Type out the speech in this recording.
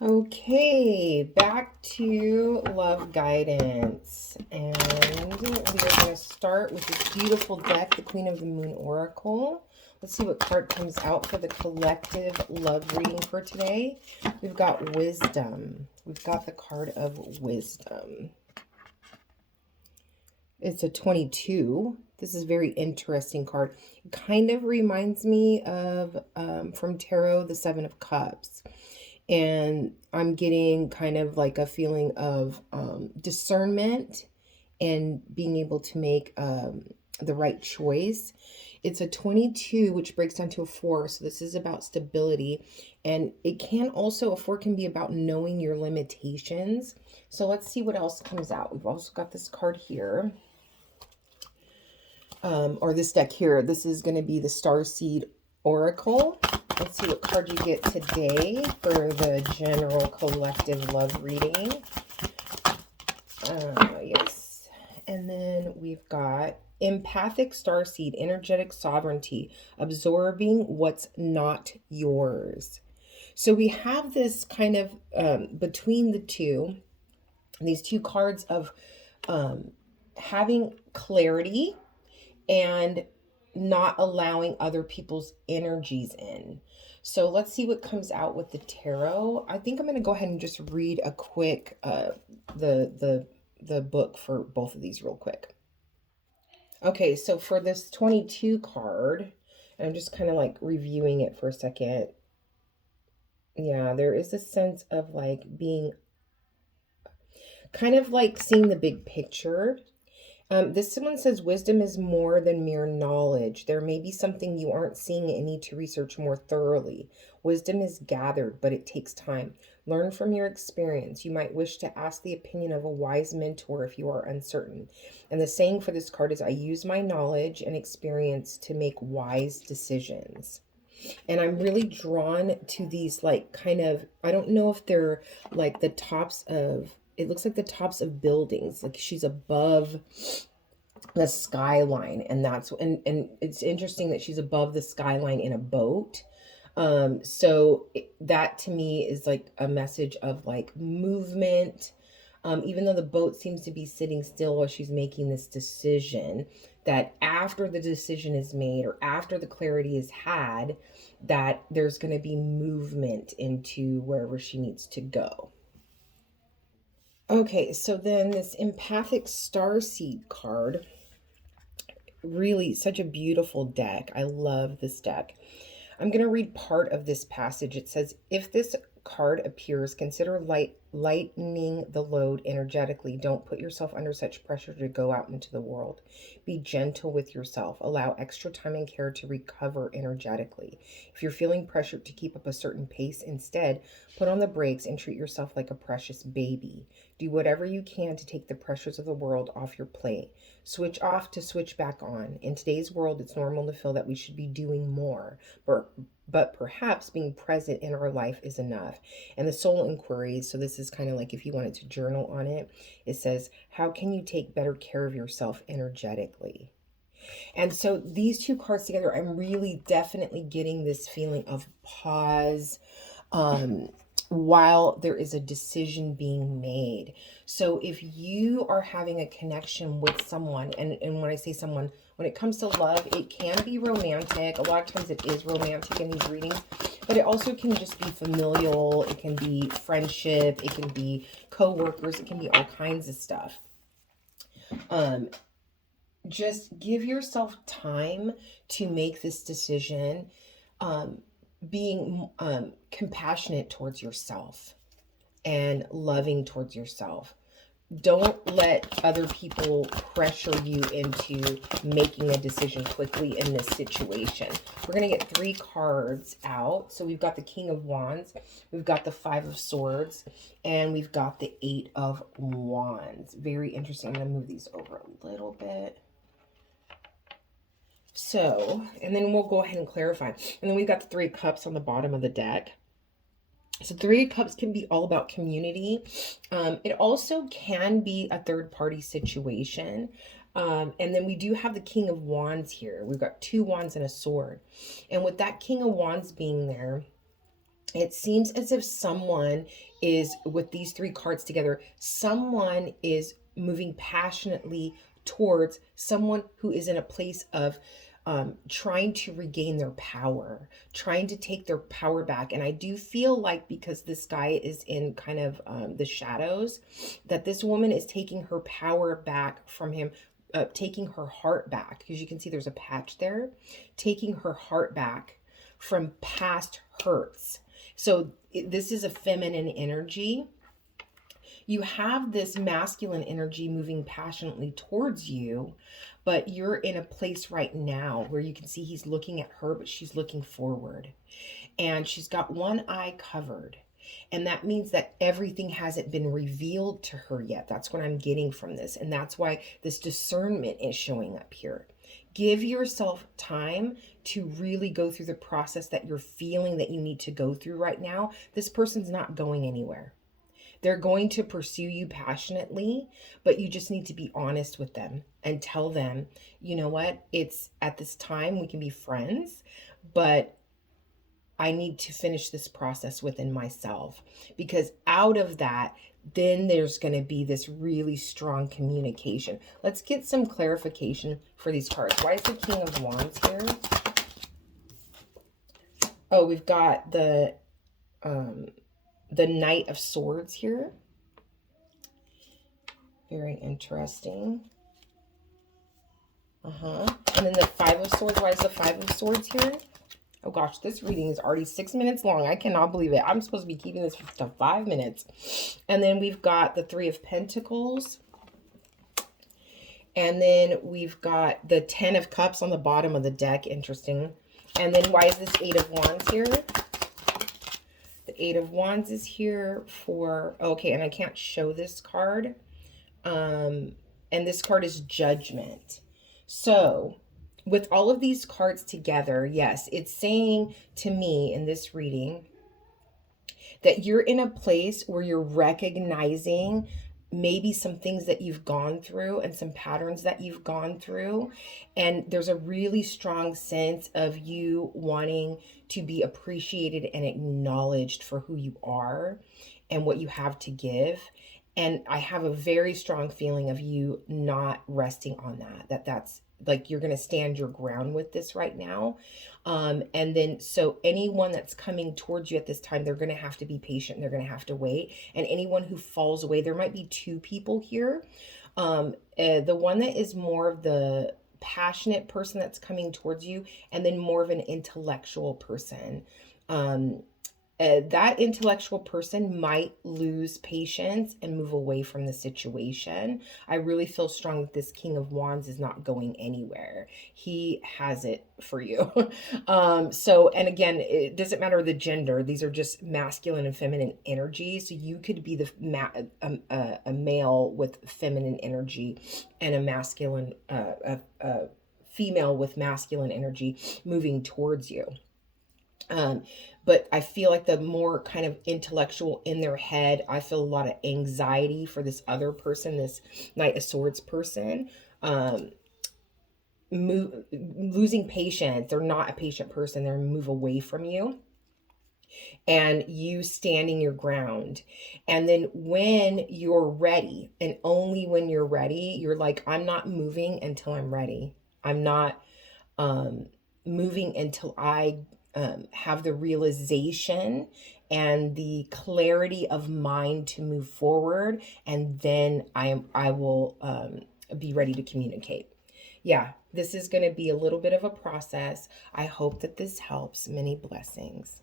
Okay, back to love guidance. And we are going to start with this beautiful deck, the Queen of the Moon Oracle. Let's see what card comes out for the collective love reading for today. We've got wisdom. We've got the card of wisdom. It's a 22. This is a very interesting card. It kind of reminds me of, from Tarot, the Seven of Cups. And I'm getting kind of like a feeling of discernment and being able to make the right choice. It's a 22, which breaks down to a 4. So this is about stability. And it can also, a 4 can be about knowing your limitations. So let's see what else comes out. We've also got this card here. Or this deck here. This is going to be the Starseed Oracle. Let's see what card you get today for the general collective love reading. Yes. And then we've got empathic starseed, energetic sovereignty, absorbing what's not yours. So we have this kind of between the two, these two cards of having clarity and not allowing other people's energies in. So let's see what comes out with the tarot. I think I'm going to go ahead and just read a quick the book for both of these real quick. Okay, so for this 22 card, I'm just kind of like reviewing it for a second. Yeah, there is a sense of like being kind of like seeing the big picture. This one says wisdom is more than mere knowledge. There may be something you aren't seeing and need to research more thoroughly. Wisdom is gathered, but it takes time. Learn from your experience. You might wish to ask the opinion of a wise mentor if you are uncertain. And the saying for this card is, I use my knowledge and experience to make wise decisions. And I'm really drawn to these like kind of, I don't know if they're like the tops of, it looks like the tops of buildings, like she's above the skyline, and that's and it's interesting that she's above the skyline in a boat. So that to me is like a message of like movement. Even though the boat seems to be sitting still while she's making this decision, that after the decision is made or after the clarity is had, that there's going to be movement into wherever she needs to go. Okay, so then this empathic starseed card, really such a beautiful deck. I love this deck. I'm going to read part of this passage. It says, if this card appears, consider lightening the load energetically. Don't put yourself under such pressure to go out into the world. Be gentle with yourself. Allow extra time and care to recover energetically. If you're feeling pressured to keep up a certain pace, instead, put on the brakes and treat yourself like a precious baby. Do whatever you can to take the pressures of the world off your plate. Switch off to switch back on. In today's world, it's normal to feel that we should be doing more, but perhaps being present in our life is enough. And the soul inquiries, so this is kind of like if you wanted to journal on it, it says, how can you take better care of yourself energetically? And so these two cards together, I'm really definitely getting this feeling of pause, while there is a decision being made. So if you are having a connection with someone, and when I say someone, when it comes to love, it can be romantic. A lot of times it is romantic in these readings, but it also can just be familial. It can be friendship. It can be co-workers. It can be all kinds of stuff. Just give yourself time to make this decision. Being compassionate towards yourself and loving towards yourself. Don't let other people pressure you into making a decision quickly in this situation. We're going to get 3 cards out. So we've got the King of Wands, we've got the 5 of Swords, and we've got the 8 of Wands. Very interesting. I'm going to move these over a little bit. So, and then we'll go ahead and clarify. And then we've got the 3 cups on the bottom of the deck. So 3 cups can be all about community. It also can be a third-party situation. And then we do have the King of Wands here. We've got 2 wands and a sword. And with that King of Wands being there, It seems as if someone is, with these three cards together, someone is moving passionately towards someone who is in a place of trying to regain their power, trying to take their power back. And I do feel like, because this guy is in kind of the shadows, that this woman is taking her power back from him, taking her heart back, because you can see there's a patch there, taking her heart back from past hurts. So this is a feminine energy. You have this masculine energy moving passionately towards you, but you're in a place right now where you can see he's looking at her, but she's looking forward. And she's got one eye covered. And that means that everything hasn't been revealed to her yet. That's what I'm getting from this. And that's why this discernment is showing up here. Give yourself time to really go through the process that you're feeling that you need to go through right now. This person's not going anywhere. They're going to pursue you passionately, but you just need to be honest with them and tell them, you know what, it's at this time we can be friends, but I need to finish this process within myself, because out of that, then there's going to be this really strong communication. Let's get some clarification for these cards. Why is the King of Wands here? Oh, we've got the Knight of Swords here. Very interesting. And then the Five of Swords. Why is the Five of Swords here? Oh gosh, this reading is already 6 minutes long. I cannot believe it. I'm supposed to be keeping this to 5 minutes. And then we've got the Three of Pentacles. And then we've got the Ten of Cups on the bottom of the deck. Interesting. And then why is this Eight of Wands here? The Eight of Wands is here for... Okay, and I can't show this card. And this card is Judgment. So with all of these cards together, yes, it's saying to me in this reading that you're in a place where you're recognizing maybe some things that you've gone through and some patterns that you've gone through. And there's a really strong sense of you wanting to be appreciated and acknowledged for who you are and what you have to give. And I have a very strong feeling of you not resting on that's like you're going to stand your ground with this right now. And then, so anyone that's coming towards you at this time, they're going to have to be patient. They're going to have to wait. And anyone who falls away, there might be two people here. The one that is more of the passionate person that's coming towards you, and then more of an intellectual person. That intellectual person might lose patience and move away from the situation. I really feel strong that this King of Wands is not going anywhere. He has it for you. So, and again, it doesn't matter the gender. These are just masculine and feminine energy. So you could be a male with feminine energy and a masculine, female with masculine energy moving towards you. But I feel like the more kind of intellectual in their head, I feel a lot of anxiety for this other person, this Knight of Swords person, losing patience. They're not a patient person. They're move away from you, and you standing your ground. And then when you're ready, and only when you're ready, you're like, I'm not moving until I'm ready. I'm not moving until I have the realization and the clarity of mind to move forward, and then I will be ready to communicate. Yeah, this is going to be a little bit of a process. I hope that this helps. Many blessings.